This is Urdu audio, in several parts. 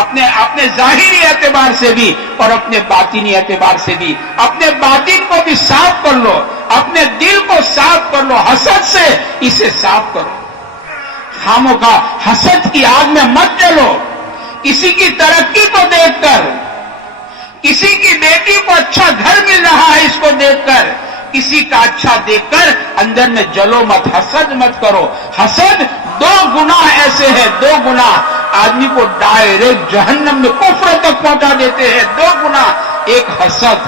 اپنے ظاہری اعتبار سے بھی اور اپنے باطنی اعتبار سے بھی. اپنے باطن کو بھی صاف کر لو, اپنے دل کو صاف کر لو, حسد سے اسے صاف کرو. خاموخواہ حسد کی آگ میں مت جلو. کسی کی ترقی کو دیکھ کر, کسی کی بیٹی کو اچھا گھر مل رہا ہے اس کو دیکھ کر, کسی کا اچھا دیکھ کر اندر میں جلو مت, حسد مت کرو. حسد 2 گناہ ایسے ہیں, 2 گناہ آدمی کو ڈائریکٹ جہنم میں کفر تک پہنچا دیتے ہیں. 2 گناہ. ایک حسد,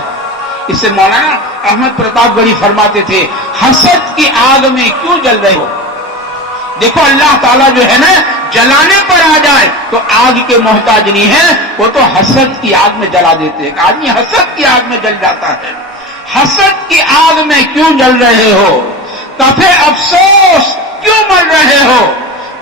اسے مولانا احمد پرتاپ گڑھی فرماتے تھے, حسد کی آگ میں کیوں جل رہے ہو؟ دیکھو اللہ تعالیٰ جو ہے نا جلانے پر آ جائے تو آگ کے محتاج نہیں ہے, وہ تو حسد کی آگ میں جلا دیتے ہیں. آدمی حسد کی آگ میں جل جاتا ہے. حسد کی آگ میں کیوں جل رہے ہو؟ کفے افسوس کیوں مر رہے ہو؟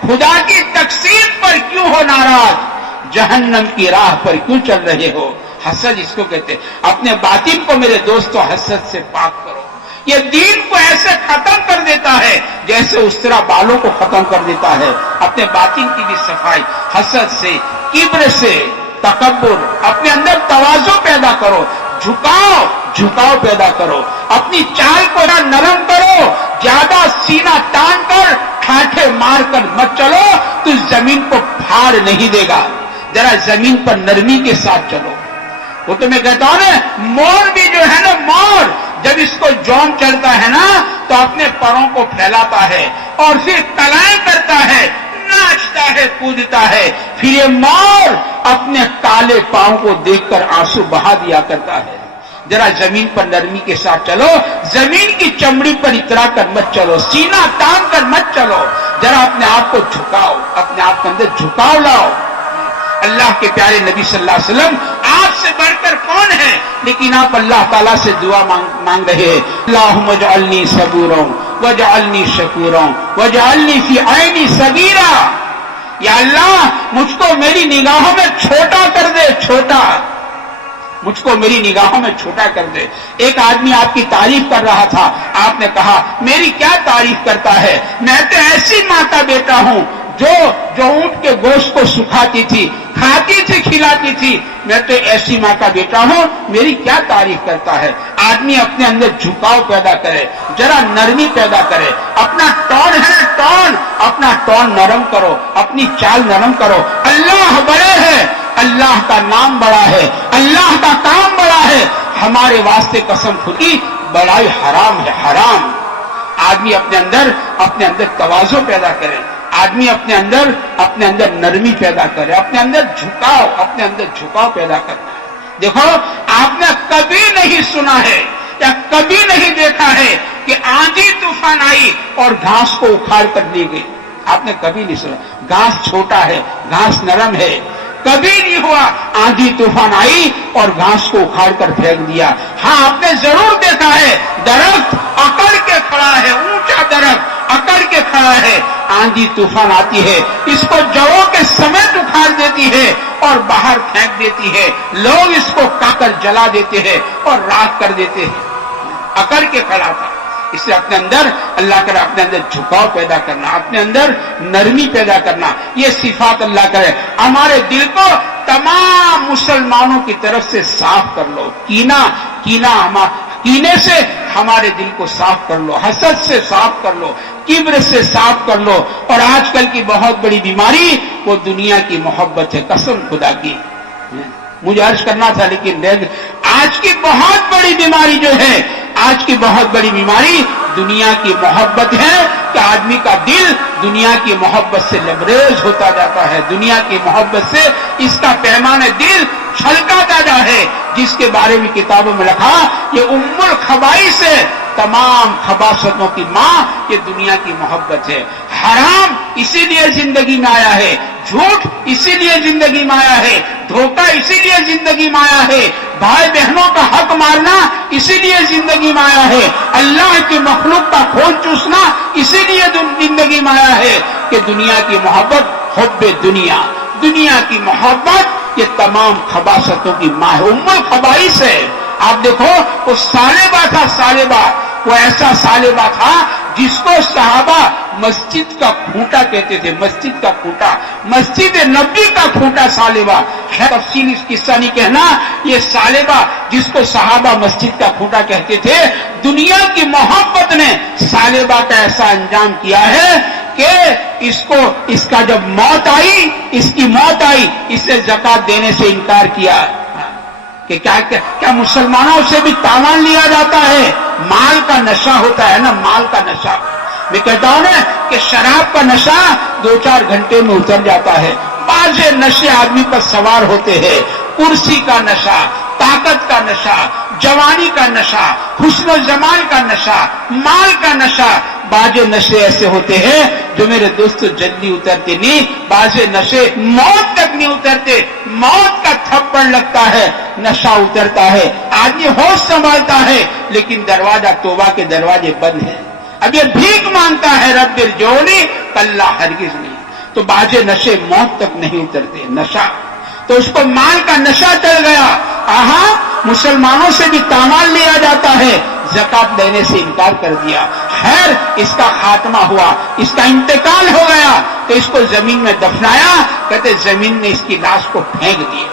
خدا کی تقسیم پر کیوں ہو ناراض؟ جہنم کی راہ پر کیوں چل رہے ہو؟ حسد اس کو کہتے ہیں. اپنے باطن کو میرے دوستو حسد سے پاک کرو. یہ دین کو ایسے ختم کر دیتا ہے جیسے اس طرح بالوں کو ختم کر دیتا ہے. اپنے باطن کی بھی صفائی. حسد سے, کبر سے, تکبر, اپنے اندر تواضع پیدا کرو, جھکاؤ پیدا کرو. اپنی چال کو نرم کرو. زیادہ سینہ تان کر ٹھاٹھے مار کر مت چلو, تو زمین کو پھاڑ نہیں دے گا. ذرا زمین پر نرمی کے ساتھ چلو. وہ تو میں کہتا ہوں نا, مور بھی جو ہے نا, مور جب اس کو جون چڑھتا ہے نا تو اپنے پروں کو پھیلاتا ہے اور پھر کلائیں کرتا ہے, ناچتا ہے, کودتا ہے. پھر یہ مور اپنے کالے پاؤں کو دیکھ کر آنسو بہا دیا کرتا ہے. ذرا زمین پر نرمی کے ساتھ چلو. زمین کی چمڑی پر اترا کر مت چلو, سینہ تان کر مت چلو. ذرا اپنے آپ کو جھکاؤ, اپنے آپ کے اندر جھکاؤ لاؤ. اللہ کے پیارے نبی صلی اللہ علیہ وسلم آپ سے بڑھ کر کون ہے, لیکن آپ اللہ تعالیٰ سے دعا مانگ رہے ہیں. اللہم اجعلنی صبورا واجعلنی شکورا واجعلنی فی عینی صغیرا. یا اللہ مجھ کو میری نگاہوں میں چھوٹا کر دے, چھوٹا, مجھ کو میری نگاہوں میں چھوٹا کر دے. ایک آدمی آپ کی تعریف کر رہا تھا, آپ نے کہا میری کیا تعریف کرتا ہے, میں تو ایسی ماں کا بیٹا ہوں جو اونٹ کے گوشت کو سکھاتی تھی, کھاتی تھی, کھلاتی تھی. میں تو ایسی ماں کا بیٹا ہوں, میری کیا تعریف کرتا ہے. آدمی اپنے اندر جھکاؤ پیدا کرے, ذرا نرمی پیدا کرے. اپنا ٹون ہے نا, ٹون, اپنا ٹون نرم کرو, اپنی چال نرم کرو. اللہ بڑے ہے, اللہ کا نام بڑا ہے, اللہ کا کام بڑا ہے. ہمارے واسطے قسم خودی بڑائی حرام ہے, حرام. آدمی اپنے اندر تواضع پیدا کرے. آدمی اپنے اندر نرمی پیدا کرے, اپنے اندر جھکاؤ پیدا کرنا ہے. دیکھو آپ نے کبھی نہیں سنا ہے یا کبھی نہیں دیکھا ہے کہ آندھی طوفان آئی اور گھاس کو اکھاڑ کر لی گئی. آپ نے کبھی نہیں سنا. گھاس چھوٹا ہے, گھاس نرم ہے. کبھی نہیں ہوا آندھی طوفان آئی اور گھاس کو اکھاڑ کر پھینک دیا. ہاں آپ نے ضرور دیکھا ہے درخت اکڑ کے کھڑا ہے, اونچا درخت اکڑ کے کھڑا ہے. آندھی طوفان آتی ہے, اس کو جڑوں کے سمیت اکھاڑ دیتی ہے اور باہر پھینک دیتی ہے. لوگ اس کو کاٹ کر جلا دیتے ہیں اور راکھ کر دیتے ہیں. اکڑ کے کھڑا تھا. اس لیے اپنے اندر اللہ کرے, اپنے اندر جھکاؤ پیدا کرنا, اپنے اندر نرمی پیدا کرنا. یہ صفات اللہ کرے ہمارے دل کو تمام مسلمانوں کی طرف سے صاف کر لو. کینے سے ہمارے دل کو صاف کر لو, حسد سے صاف کر لو, کبر سے صاف کر لو. اور آج کل کی بہت بڑی بیماری وہ دنیا کی محبت ہے, قسم خدا کی. مجھے عرض کرنا تھا لیکن آج کی بہت بڑی بیماری جو ہے, آج کی بہت بڑی بیماری دنیا کی محبت ہے کہ آدمی کا دل دنیا کی محبت سے لبریز ہوتا جاتا ہے. دنیا کی محبت سے اس کا پیمان دل چھلکاتا جا ہے, جس کے بارے میں کتابوں میں لکھا یہ ام الخبائث ہے, تمام خباثتوں کی ماں یہ دنیا کی محبت ہے. حرام اسی لیے زندگی میں آیا ہے, جھوٹ اسی لیے زندگی میں آیا ہے, دھوکہ اسی لیے زندگی میں آیا ہے, بھائی بہنوں کا حق مارنا اسی لیے زندگی میں آیا ہے, اللہ کی مخلوق کا خون چوسنا اسی لیے زندگی میں آیا ہے کہ دنیا کی محبت حب دنیا, دنیا کی محبت یہ تمام خباثتوں کی ماں ہے, ام الخبائث ہے. آپ دیکھو وہ سالبہ تھا, سالبہ, وہ ایسا سالبہ تھا جس کو صحابہ مسجد کا کھوٹا کہتے تھے، مسجد کا کھوٹا، مسجد نبی کا کھوٹا سالبہ. خیر تفصیل اس قصہ نہیں کہنا. یہ سالبہ جس کو صحابہ مسجد کا کھوٹا کہتے تھے، دنیا کی محبت نے سالبہ کا ایسا انجام کیا ہے کہ اس کا جب موت آئی، اس کی موت آئی، اس نے زکات دینے سے انکار کیا کہ کیا مسلمانوں سے بھی تاوان لیا جاتا ہے؟ مال کا نشہ ہوتا ہے نا، مال کا نشہ. میں کہتا ہوں نا کہ شراب کا نشہ 2-4 گھنٹے میں اتر جاتا ہے. بعض نشے آدمی پر سوار ہوتے ہیں، کرسی کا نشہ، طاقت کا نشہ، جوانی کا نشہ، حسن و جمال کا نشہ، مال کا نشہ. بعض نشے ایسے ہوتے ہیں جو میرے دوست جلدی اترتے نہیں، بعض نشے موت تک نہیں اترتے. موت کا تھپڑ لگتا ہے، نشہ اترتا ہے، آدمی ہوش سنبھالتا ہے، لیکن دروازہ توبہ کے دروازے بند ہیں. اب یہ بھیک مانگتا ہے رب ارجعونی، اللہ ہرگز نہیں. تو بعض نشے موت تک نہیں اترتے. نشہ تو اس کو مال کا نشہ چل گیا. مسلمانوں سے بھی تاوان لیا جاتا ہے، زکات دینے سے انکار کر دیا. خیر اس کا خاتمہ ہوا، اس کا انتقال ہو گیا تو اس کو زمین میں دفنایا. کہتے زمین نے اس کی لاش کو پھینک دیا.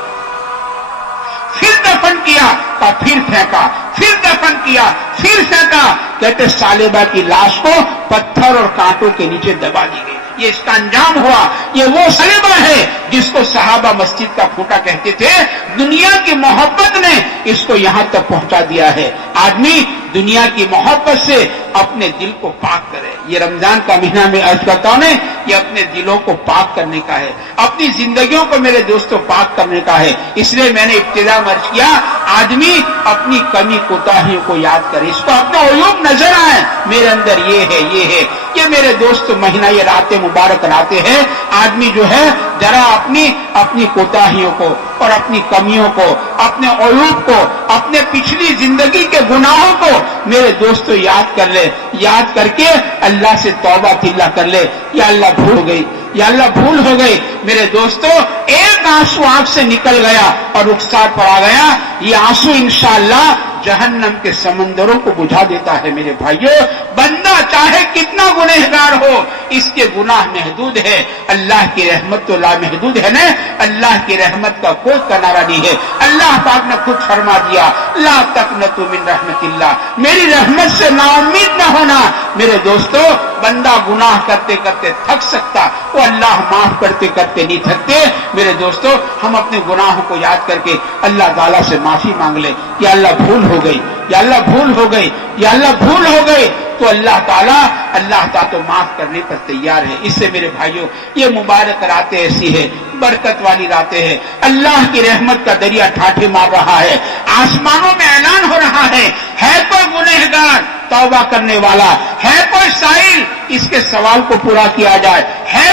پھر دفن کیا تو پھر پھینکا، پھر دفن کیا، پھر پھینکا. کہتے سالبہ کی لاش کو پتھر اور کانٹوں کے نیچے دبا دی گئی. یہ اس کا انجام ہوا. یہ وہ سالبہ ہے جس کو صحابہ مسجد کا کھوٹا کہتے تھے. دنیا کی محبت نے اس کو یہاں تک پہنچا دیا ہے. آدمی دنیا کی محبت سے اپنے دل کو پاک کرے. یہ رمضان کا مہینہ میں عرض کرتا ہوں یہ اپنے دلوں کو پاک کرنے کا ہے، اپنی زندگیوں کو میرے دوستوں پاک کرنے کا ہے. اس لیے میں نے ابتدا میں عرض کیا آدمی اپنی کمی کوتاہیوں کو یاد کرے، اس کو اپنا عیوب نظر آئے، میرے اندر یہ ہے یہ ہے. یہ میرے دوست مہینہ یہ راتیں مبارک راتیں ہیں. آدمی جو ہے ذرا اپنی کوتاہیوں کو اور اپنی کمیوں کو، اپنے عیوب کو، اپنے پچھلی زندگی کے گناہوں کو میرے دوستوں یاد کر لے. یاد کر کے اللہ سے توبہ تلا کر لے. یا اللہ بھول گئی، یا اللہ بھول ہو گئی. میرے دوستوں ایک آنسو آنکھ سے نکل گیا اور رخسار پر آ گیا. یہ آنسو انشاءاللہ جہنم کے سمندروں کو بجھا دیتا ہے. میرے بھائیوں بندہ چاہے کتنا گنہگار ہو، اس کے گناہ محدود ہے، اللہ کی رحمت تو لامحدود ہے نا. اللہ کی رحمت کا کوئی کنارہ نہیں ہے. اللہ پاک نے خود فرما دیا لا تقنطوا من رحمت اللہ، میری رحمت سے نا امید نہ ہونا. میرے دوستو بندہ گناہ کرتے کرتے تھک سکتا، وہ اللہ معاف کرتے کرتے نہیں تھکتے. میرے دوستو ہم اپنے گناہوں کو یاد کر کے اللہ تعالیٰ سے معافی مانگ لیں. یا اللہ بھول ہو گئی، یا اللہ بھول ہو گئی، یا اللہ بھول ہو گئی، تو اللہ تعالیٰ تو معاف کرنے پر تیار ہے. اس سے میرے بھائیوں یہ مبارک راتیں ایسی ہے، برکت والی راتیں ہیں. اللہ کی رحمت کا دریا ٹھاٹھے مار رہا ہے. آسمانوں میں اعلان ہو رہا ہے کوئی گنہگار توبہ کرنے والا، ہے کوئی سائل اس کے سوال کو پورا کیا جائے، ہے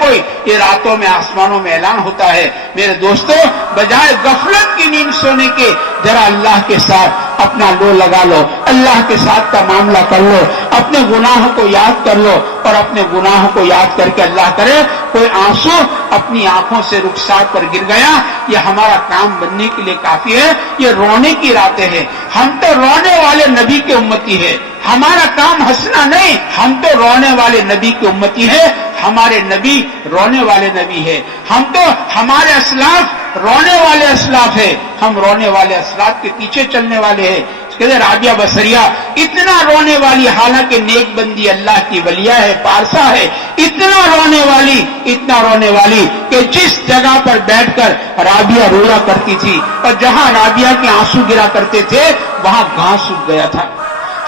کوئی. یہ راتوں میں آسمانوں میں اعلان ہوتا ہے. میرے دوستو بجائے غفلت کی نیند سونے کے ذرا اللہ کے ساتھ اپنا لو لگا لو، اللہ کے ساتھ کا معاملہ کر لو، اپنے گناہوں کو یاد کر لو اور اپنے گناہوں کو یاد کر کے اللہ کرے کوئی آنسو اپنی آنکھوں سے رخسار پر گر گیا، یہ ہمارا کام بننے کے لیے کافی ہے. یہ رونے کی راتیں ہیں. ہم تو رونے والے نبی کے امتی ہے، ہمارا کام ہنسنا نہیں. ہم تو رونے والے نبی کی امتی ہے، ہمارے نبی رونے والے نبی ہے. ہم تو ہمارے اسلاف رونے والے اسلاف ہے، ہم رونے والے اسلاف کے پیچھے چلنے والے ہیں. کہتے رابعہ بصریہ اتنا رونے والی، حالانکہ نیک بندی اللہ کی ولیہ ہے، پارسا ہے، اتنا رونے والی کہ جس جگہ پر بیٹھ کر رابعہ رویا کرتی تھی اور جہاں رابعہ کے آنسو گرا کرتے تھے وہاں گھاس سوکھ گیا تھا.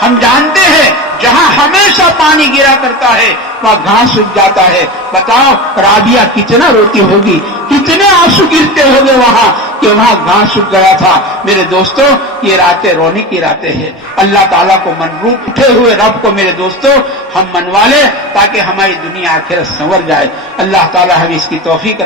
ہم جانتے ہیں جہاں ہمیشہ پانی گرا کرتا ہے وہاں گھاس سوکھ جاتا ہے. بتاؤ رابعہ کتنا روتی ہوگی، کتنے آنسو گرتے ہوگے وہاں کہ وہاں گھاس سوکھ گیا تھا. میرے دوستو یہ راتیں رونے کی راتیں ہیں. اللہ تعالیٰ کو منروب اٹھے ہوئے رب کو میرے دوستو ہم منوا لیں تاکہ ہماری دنیا آخرت سنور جائے. اللہ تعالیٰ ہمیں اس کی توفیق